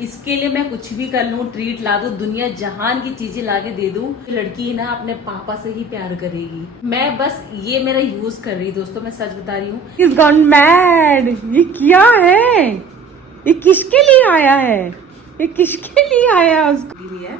इसके लिए मैं कुछ भी कर लूँ, ट्रीट ला दूँ, दुनिया जहान की चीजें ला के दे दूँ, लड़की ना अपने पापा से ही प्यार करेगी। मैं बस ये मेरा यूज कर रही दोस्तों, मैं सच बता रही हूँ। He's gone mad। ये क्या है? ये किसके लिए आया है? ये किसके लिए आया उसको? लिए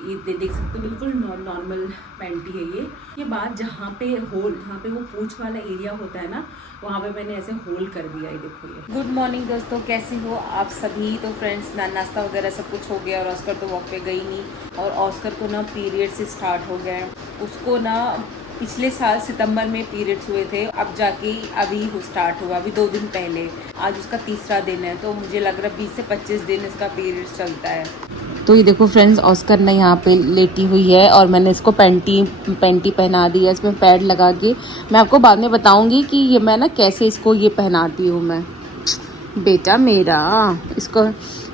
ये देख सकते हो, बिल्कुल नॉर्मल पैंटी है ये बात जहाँ पे वो पूंछ वाला एरिया होता है ना, वहाँ पे मैंने ऐसे होल्ड कर दिया है। देखो ये। गुड मॉर्निंग दोस्तों, कैसे हो आप सभी? तो फ्रेंड्स नाश्ता वगैरह सब कुछ हो गया और ऑस्कर तो वॉक पे गई नहीं, और ऑस्कर को ना पीरियड से स्टार्ट हो गया है। उसको ना पिछले साल सितंबर में पीरियड्स हुए थे, अब जाके अभी वो स्टार्ट हुआ, अभी 2 दिन पहले। आज उसका तीसरा दिन है, तो मुझे लग रहा है 20 से 25 दिन इसका पीरियड्स चलता है। तो ये देखो फ्रेंड्स, ऑस्कर ने यहाँ पे लेटी हुई है और मैंने इसको पैंटी पहना दी है, इसमें पैड लगा के। मैं आपको बाद में बताऊंगी कि ये मैं ना कैसे इसको ये पहनाती हूँ मैं। बेटा मेरा, इसको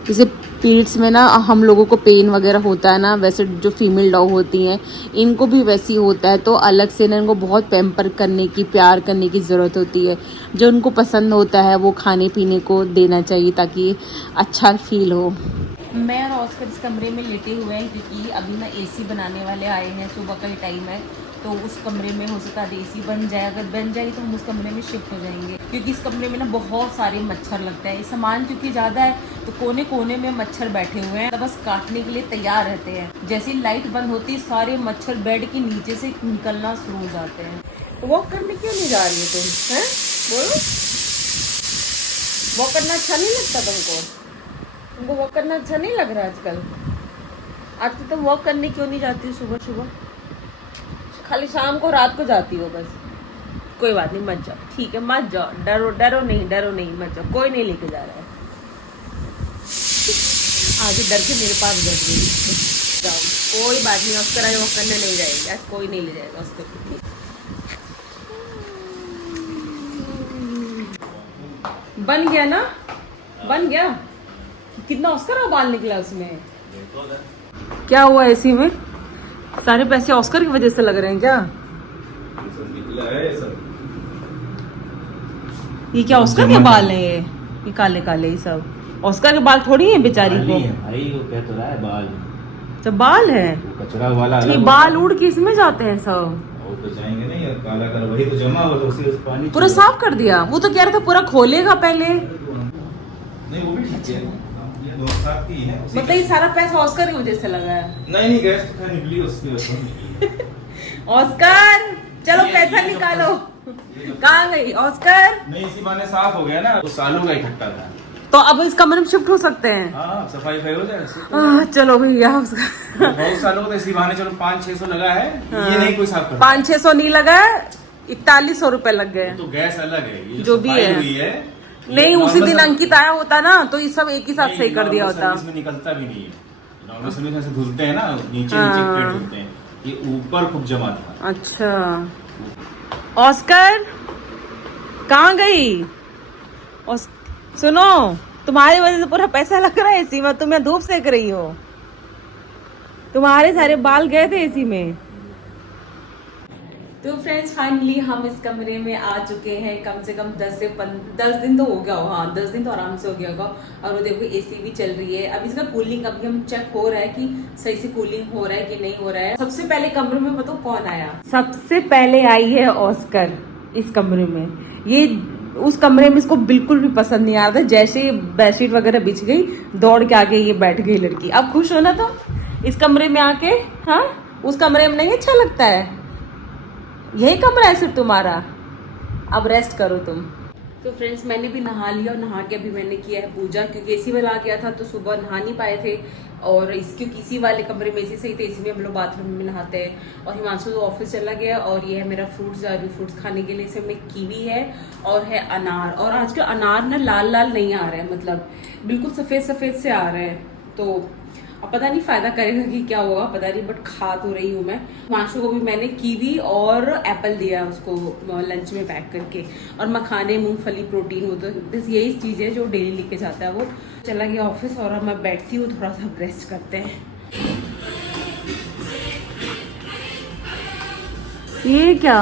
जैसे पीरियड्स में ना हम लोगों को पेन वगैरह होता है ना, वैसे जो फीमेल डॉग होती हैं इनको भी वैसी होता है, तो अलग से ना इनको बहुत पैम्पर करने की, प्यार करने की ज़रूरत होती है। जो उनको पसंद होता है वो खाने पीने को देना चाहिए ताकि अच्छा फील हो। मैं और ऑस्कर इस कमरे में लेटे हुए हैं क्योंकि अभी ना एसी बनाने वाले आए हैं, सुबह का ही टाइम है, तो उस कमरे में हो सकता है एसी बन जाए। अगर बन जाए तो हम उस कमरे में शिफ्ट हो जाएंगे, क्योंकि इस कमरे में ना बहुत सारे मच्छर लगते हैं। सामान क्योंकि ज़्यादा है तो कोने कोने में मच्छर बैठे हुए हैं, तो बस काटने के लिए तैयार रहते हैं। जैसे ही लाइट बंद होती है सारे मच्छर बेड के नीचे से निकलना शुरू हो जाते हैं। तो वॉक करने क्यों नहीं जा रही है तुम? हैं बोलो, वॉक करना अच्छा नहीं लगता तुमको? तुमको वॉक करना अच्छा नहीं लग रहा आजकल? आजकल तुम वॉक करने क्यों नहीं जाती हो सुबह सुबह? खाली शाम को, रात को जाती हो बस। कोई बात नहीं, मत जाओ, ठीक है, मत जाओ, डरो नहीं, मत जाओ, कोई नहीं लेके जा रहा है। आज डर के मेरे पास बैठ गई। जाओ, कोई बात नहीं, ऑस्कर आज वॉक करने नहीं जाएगी, आज कोई नहीं ले जाएगा ऑस्कर को। बन गया ना, बन गया। कितना ऑस्कर का बाल निकला उसमें? क्या हुआ एसी में? सारे पैसे ऑस्कर की वजह से लग रहे हैं क्या? ये क्या ऑस्कर के बाल हैं? ये काले काले ही सब ऑस्कर के बाल थोड़ी हैं बेचारी को। भाई वो कह तो रहा है बाल, तो बाल है, कचरा वाला ये बाल उड़ के इसमें जाते हैं सब। वो तो जाएंगे नहीं यार, काला काला वही तो जमा हो, तो उसी उस पानी पूरा साफ कर दिया। वो तो कह रहा था पूरा खोलेगा पहले। नहीं वो भी ठीक है, साफ ही है। मतलब ये सारा पैसा ऑस्कर की वजह से लगा है? नहीं गैस तो खैर निकली उसकी। ऑस्कर चलो पैसा निकालो। कहाँ गई ऑस्कर? नहीं इसी बहाने साफ हो गया ना, तो सालों का इकट्ठा था। तो अब इस कमरे में शिफ्ट हो सकते हैं? हाँ सफाई हो जाए। चलो भैया, उसका बहुत सालों को तो इसी बहाने चलो 500-600 लगा है। ये नहीं कोई साफ करता। 500-600 नहीं लगा है, 4100 रुपए लग गए। तो गैस अलग है, जो भी है। नहीं उसी दिन अंकित आया होता ना तो ये सब एक ही साथ सही कर दिया होता। इसमें निकलता भी नहीं है, नॉर्मल सर्विस से धुलते हैं ना, नीचे प्लेट धुलते हैं, ये ऊपर खूब जमा था। अच्छा ऑस्कर कहाँ गई? सुनो, तुम्हारी वजह से पूरा पैसा लग रहा है एसी में, तुम्हें धूप सेक रही हो। तुम्हारे सारे बाल गए थे एसी में। तो फ्रेंड्स फाइनली हम इस कमरे में आ चुके हैं। कम से कम 10 दिन तो हो गया हो। हाँ 10 दिन तो आराम से हो गया होगा। और वो देखो एसी भी चल रही है। अब इसका कूलिंग अभी हम चेक हो रहा है कि सही से कूलिंग हो रहा है कि नहीं हो रहा है। सबसे पहले कमरे में बताओ कौन आया? सबसे पहले आई है ऑस्कर इस कमरे में। ये उस कमरे में इसको बिल्कुल भी पसंद नहीं आ रहा था। जैसे ही बेडशीट वगैरह बिछ गई दौड़ के आके ये बैठ गई लड़की। अब खुश हो ना तुम इस कमरे में आके? हाँ उस कमरे में नहीं अच्छा लगता है? यही कमरा है सिर्फ तुम्हारा, अब रेस्ट करो तुम। तो फ्रेंड्स मैंने भी नहा लिया और नहा के अभी मैंने किया है पूजा, क्योंकि एसी वाला आ गया था तो सुबह नहा नहीं पाए थे। और क्योंकि इसी वाले कमरे में एसी सही थे, इसी में हम लोग बाथरूम में नहाते हैं। और हिमांशु तो ऑफिस चला गया। और ये है मेरा फ्रूट्स जा रही, फ्रूट्स खाने के लिए। इसमें कीवी है और है अनार। और आज के अनार ना लाल लाल नहीं आ रहा है, मतलब बिल्कुल सफ़ेद सफ़ेद से आ रहे हैं। तो अब पता नहीं फायदा करेगा कि क्या होगा, पता नहीं, बट खा तो रही हूँ मैं। हिमांशु को भी मैंने कीवी और एप्पल दिया उसको लंच में पैक करके। और मखाने, मूंगफली, प्रोटीन, वो तो बस यही चीज़ है जो डेली लेके जाता है। वो चला गया ऑफिस और अब मैं बैठती हूँ, थोड़ा सा रेस्ट करते हैं। ये क्या?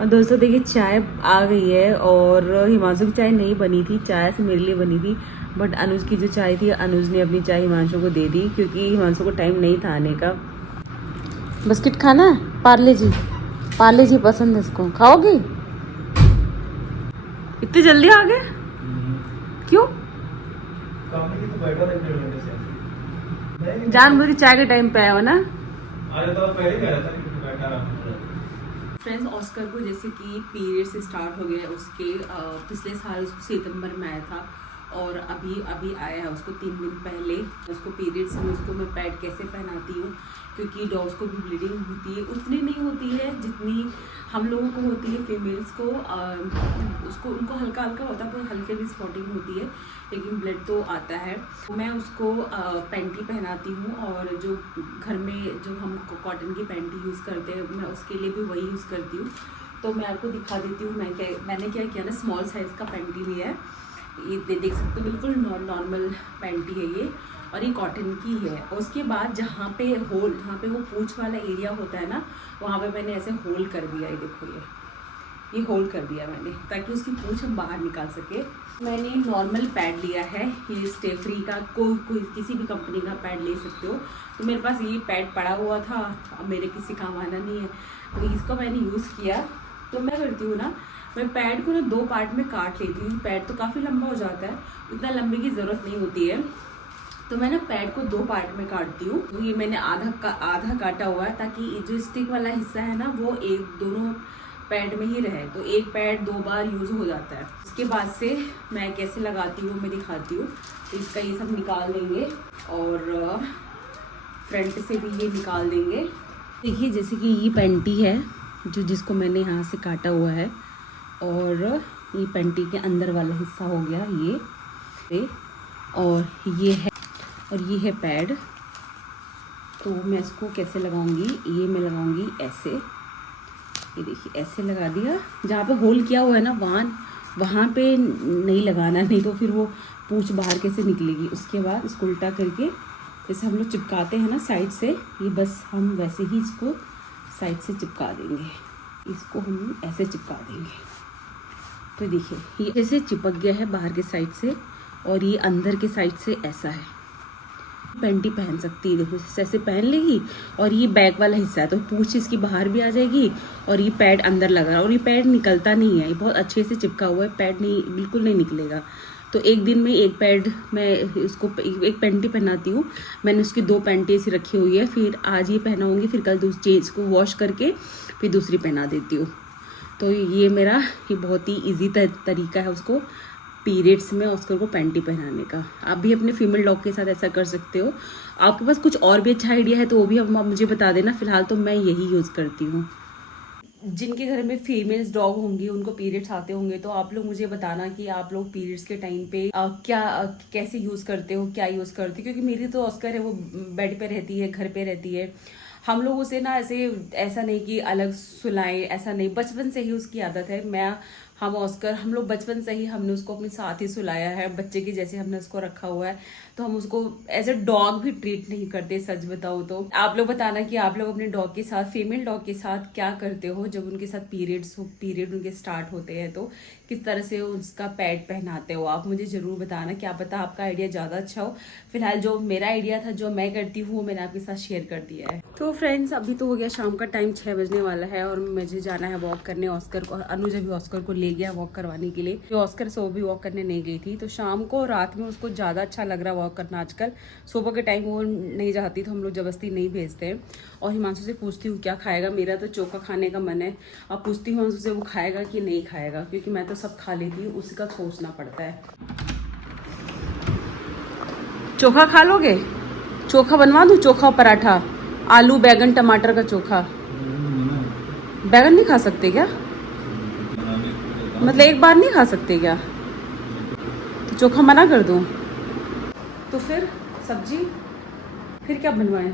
और दोस्तों देखिए चाय आ गई है और हिमांशु की चाय नहीं बनी थी, चाय से मेरे लिए बनी थी। बट अनुज की जो चाय थी, अनुज ने अपनी चाय हिमांशु को दे दी क्योंकि हिमांशु को टाइम नहीं था आने का। बिस्किट खाना है? पार्ले जी पसंद है इसको, खाओगी? इतनी जल्दी आ गए क्यों? जानबूझ चाय के टाइम पे आया हो ना? फ्रेंड्स, ऑस्कर को जैसे कि पीरियड्स स्टार्ट हो गया उसके पिछले साल उसको सितंबर में आया था और अभी आया है उसको 3 दिन पहले। उसको पीरियड्स में उसको मैं पैड कैसे पहनाती हूँ, क्योंकि डॉग्स को भी ब्लीडिंग होती है, उतनी नहीं होती है जितनी हम लोगों को होती है फीमेल्स को। उसको उनको हल्का हल्का होता है, पर हल्के भी स्पॉटिंग होती है, लेकिन ब्लड तो आता है। मैं उसको पैंटी पहनाती हूँ और जो घर में जो हम कॉटन की पैंटी यूज़ करते हैं मैं उसके लिए भी वही यूज़ करती हूँ। तो मैं आपको दिखा देती हूँ मैंने क्या किया ना, स्मॉल साइज़ का पैंटी लिया है। ये देख सकते हो, बिल्कुल नॉर्मल पैंटी है ये, और ये कॉटन की है। और उसके बाद जहाँ पे वो पूंछ वाला एरिया होता है ना, वहाँ पे मैंने ऐसे होल कर दिया है। देखो ये होल कर दिया मैंने, ताकि उसकी पूंछ हम बाहर निकाल सके। मैंने नॉर्मल पैड लिया है, ये स्टे फ्री का, कोई किसी भी कंपनी का पैड ले सकते हो। तो मेरे पास ये पैड पड़ा हुआ था, अब मेरे किसी काम आना नहीं है, तो इसको मैंने यूज़ किया। तो मैं करती हूँ ना, मैं पैड को ना 2 पार्ट में काट लेती हूँ। पैड तो काफ़ी लंबा हो जाता है, उतना लंबे की ज़रूरत नहीं होती है, तो मैं ना पैड को 2 पार्ट में काटती हूँ। तो ये मैंने आधा काटा हुआ है, ताकि जो स्टिक वाला हिस्सा है ना वो दोनों पैड में ही रहे, तो एक पैड 2 बार यूज़ हो जाता है। उसके बाद से मैं कैसे लगाती हूँ मैं दिखाती हूँ। तो इसका ये सब निकाल देंगे और फ्रंट से भी ये निकाल देंगे। देखिए, जैसे कि ये पैंटी है जिसको मैंने यहाँ से काटा हुआ है, और ये पैंटी के अंदर वाला हिस्सा हो गया ये, और ये है पैड। तो मैं इसको कैसे लगाऊंगी, ये मैं लगाऊंगी ऐसे, ये देखिए ऐसे लगा दिया। जहाँ पे होल किया हुआ है ना वहाँ पे नहीं लगाना, नहीं तो फिर वो पूंछ बाहर कैसे निकलेगी। उसके बाद इसको उल्टा करके जैसे हम लोग चिपकाते हैं ना साइड से, ये बस हम वैसे ही इसको साइड से चिपका देंगे। इसको हम ऐसे चिपका देंगे। तो देखिए ये जैसे चिपक गया है बाहर के साइड से, और ये अंदर के साइड से ऐसा है। पैंटी पहन सकती है, देखो ऐसे पहन लेगी। और ये बैक वाला हिस्सा है, तो पूंछ इसकी बाहर भी आ जाएगी, और ये पैड अंदर लगा, और ये पैड निकलता नहीं है, ये बहुत अच्छे से चिपका हुआ है, पैड नहीं बिल्कुल नहीं निकलेगा। तो एक दिन में एक पैड मैं उसको एक पैंटी पहनाती हूँ। मैंने उसकी 2 पैंटी ऐसी रखी हुई है, फिर आज ये पहनाऊँगी, फिर कल इसको वॉश करके फिर दूसरी पहना देती हूँ। तो ये बहुत ही इजी तरीका है उसको पीरियड्स में ऑस्कर को पैंटी पहनाने का। आप भी अपने फीमेल डॉग के साथ ऐसा कर सकते हो। आपके पास कुछ और भी अच्छा आइडिया है तो वो भी आप मुझे बता देना। फिलहाल तो मैं यही यूज़ करती हूँ। जिनके घर में फीमेल्स डॉग होंगी, उनको पीरियड्स आते होंगे, तो आप लोग मुझे बताना कि आप लोग पीरियड्स के टाइम पे कैसे यूज़ करते हो, क्या यूज़ करते हो। क्योंकि मेरी तो ऑस्कर है, वो बेड पे रहती है, घर पे रहती है। हम लोग उसे ना ऐसा नहीं कि अलग सुलाएं, ऐसा नहीं, बचपन से ही उसकी आदत है। हम लोग बचपन से ही हमने उसको अपने साथ ही सुलाया है, बच्चे की जैसे हमने उसको रखा हुआ है। तो हम उसको एज ए डॉग भी ट्रीट नहीं करते, सच बताओ तो। आप लोग बताना कि आप लोग अपने डॉग के साथ, फीमेल डॉग के साथ क्या करते हो जब उनके साथ पीरियड उनके स्टार्ट होते हैं, तो किस तरह से उसका पैड पहनाते हो। आप मुझे ज़रूर बताना, क्या पता आपका आइडिया ज़्यादा अच्छा हो। फिलहाल जो मेरा आइडिया था, जो मैं करती हूँ, वो मैंने आपके साथ शेयर कर दिया है। तो फ्रेंड्स, अभी तो हो गया शाम का टाइम, 6 बजने वाला है, और मुझे जाना है वॉक करने ऑस्कर को। अनुज अभी ऑस्कर को ले गया वॉक करवाने के लिए। जो ऑस्कर से वो भी वॉक करने नहीं गई थी, तो शाम को रात में उसको ज़्यादा अच्छा लग रहा है वॉक करना आजकल। सुबह के टाइम वो नहीं जाती, तो हम लोग ज़बरदस्ती नहीं भेजते हैं। और हिमांशु से पूछती हूँ क्या खाएगा, मेरा तो चोखा खाने का मन है। अब पूछती हूँ हिमांशु से वो खाएगा कि नहीं खाएगा, क्योंकि मैं तो सब खा लेती हूँ, उसी का सोचना पड़ता है। चोखा खा लोगे? चोखा बनवा दूँ? चोखा और पराठा, आलू बैगन टमाटर का चोखा। बैगन नहीं खा सकते क्या? मतलब एक बार नहीं खा सकते क्या? तो चोखा मना कर दूँ? तो फिर सब्जी, फिर क्या बनवाएं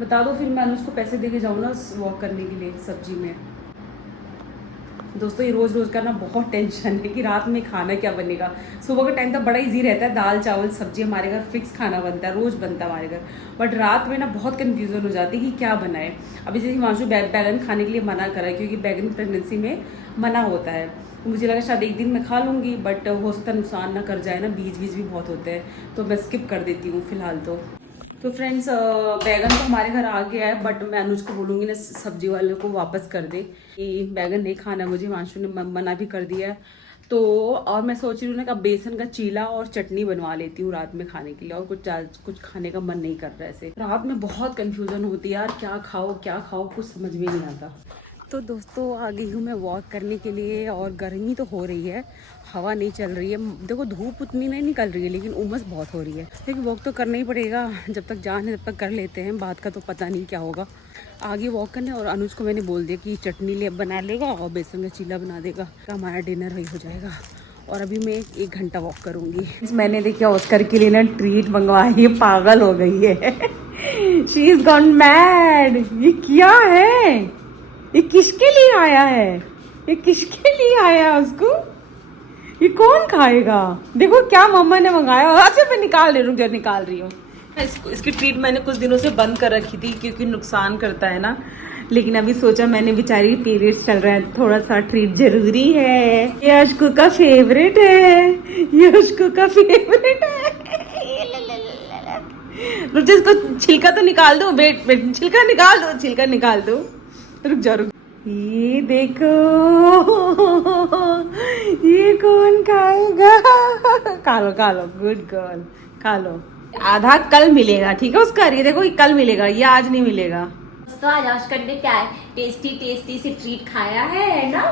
बता दो। फिर मैं उसको पैसे दे के जाऊँ ना वॉक करने के लिए सब्जी में। दोस्तों, ये रोज़ रोज़ का ना बहुत टेंशन है कि रात में खाना क्या बनेगा। सुबह का टाइम तो बड़ा इजी रहता है, दाल चावल सब्जी हमारे घर फिक्स खाना बनता है, रोज़ बनता है हमारे घर। बट रात में ना बहुत कन्फ्यूज़न हो जाती है कि क्या बनाए। अभी जैसे हिमांशु बैगन खाने के लिए मना करा है, क्योंकि बैगन प्रेगनेंसी में मना होता है। मुझे लगा शायद एक दिन मैं खा लूँगी, बट हो सकता है नुकसान ना कर जाए ना, बीज भी बहुत होते हैं, तो मैं स्किप कर देती हूँ फिलहाल तो फ्रेंड्स बैगन तो हमारे घर आ गया है, बट मैं अनुज को बोलूँगी ना सब्जी वाले को वापस कर दे कि बैगन नहीं खाना मुझे, हिमांशु ने मना भी कर दिया है। तो और मैं सोच रही हूँ ना कि बेसन का चीला और चटनी बनवा लेती हूँ रात में खाने के लिए, और कुछ खाने का मन नहीं कर रहा है ऐसे। रात में बहुत कन्फ्यूज़न होती है यार, क्या खाओ कुछ समझ में नहीं आता। तो दोस्तों आ गई हूँ मैं वॉक करने के लिए, और गर्मी तो हो रही है, हवा नहीं चल रही है, देखो धूप उतनी नहीं निकल रही है लेकिन उमस बहुत हो रही है, लेकिन वॉक तो करना ही पड़ेगा, जब तक जान है तब तक कर लेते हैं, बात का तो पता नहीं क्या होगा। आगे वॉक करने, और अनुज को मैंने बोल दिया कि चटनी ले बना लेगा और बेसन का चीला बना देगा, तो हमारा डिनर वही हो जाएगा। और अभी मैं 1 घंटा वॉक करूँगी। मैंने देखा ऑस्कर के लिए ना ट्रीट मंगवाई, ये पागल हो गई है। She is gone mad. ये क्या है, ये किसके लिए आया है, ये किसके लिए आया है उसको, ये कौन खाएगा? देखो क्या मम्मा ने मंगाया। अच्छा मैं निकाल रही हूँ इसकी ट्रीट मैंने कुछ दिनों से बंद कर रखी थी क्योंकि नुकसान करता है ना, लेकिन अभी सोचा मैंने, बेचारी पीरियड्स चल रहे हैं, थोड़ा सा ट्रीट जरूरी है। ये अशकू का फेवरेट है, ये अशकू का फेवरेट है। रुक जा, इसको छिलका तो निकाल दो, वेट छिलका निकाल दो, रुक जा। ये देखो, ये कौन खाएगा? खा लो गुड गर्ल, खा लो। आधा कल मिलेगा, ठीक है उसका, ये देखो ये कल मिलेगा, ये आज नहीं मिलेगा। तो आज ऑस्कर ने क्या है टेस्टी सी ट्रीट खाया है ना।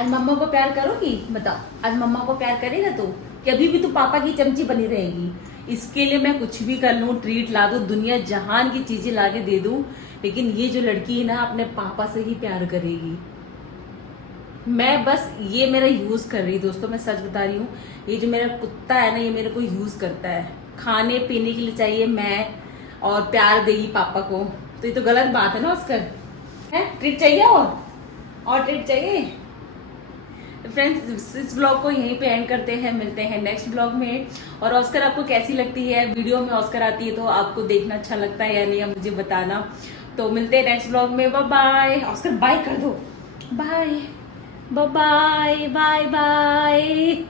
आज मम्मा को प्यार करोगी, बताओ, आज मम्मा को प्यार करेगा तू कि अभी भी तू पापा की चमची बनी रहेगी? इसके लिए मैं कुछ भी कर लूँ, ट्रीट ला दूँ, दुनिया जहान की चीजें ला के दे दूँ, लेकिन ये जो लड़की है ना अपने पापा से ही प्यार करेगी। मैं बस ये मेरा यूज कर रही, दोस्तों मैं सच बता रही हूँ, ये जो मेरा कुत्ता है ना ये मेरे को यूज करता है, खाने पीने के लिए चाहिए मैं, और प्यार देगी पापा को, तो ये तो गलत बात है ना ऑस्कर, है? ट्रीट चाहिए और ट्रीट चाहिए। फ्रेंड्स इस ब्लॉग को यहीं पे एंड करते हैं, मिलते हैं नेक्स्ट ब्लॉग में। और ऑस्कर आपको कैसी लगती है, वीडियो में ऑस्कर आती है तो आपको देखना अच्छा लगता है या नहीं, आप मुझे बताना। तो मिलते हैं नेक्स्ट ब्लॉग में, बाय बाय। ऑस्कर बाय कर दो, बाय बाय बाय बाय।